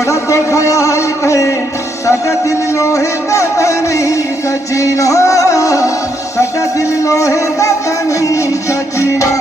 थोड़ा तो ख्याल कर, साडा दिल लोहे दा तां नहीं सजीना, साडा दिल लोहे दा तां नहीं सजीना।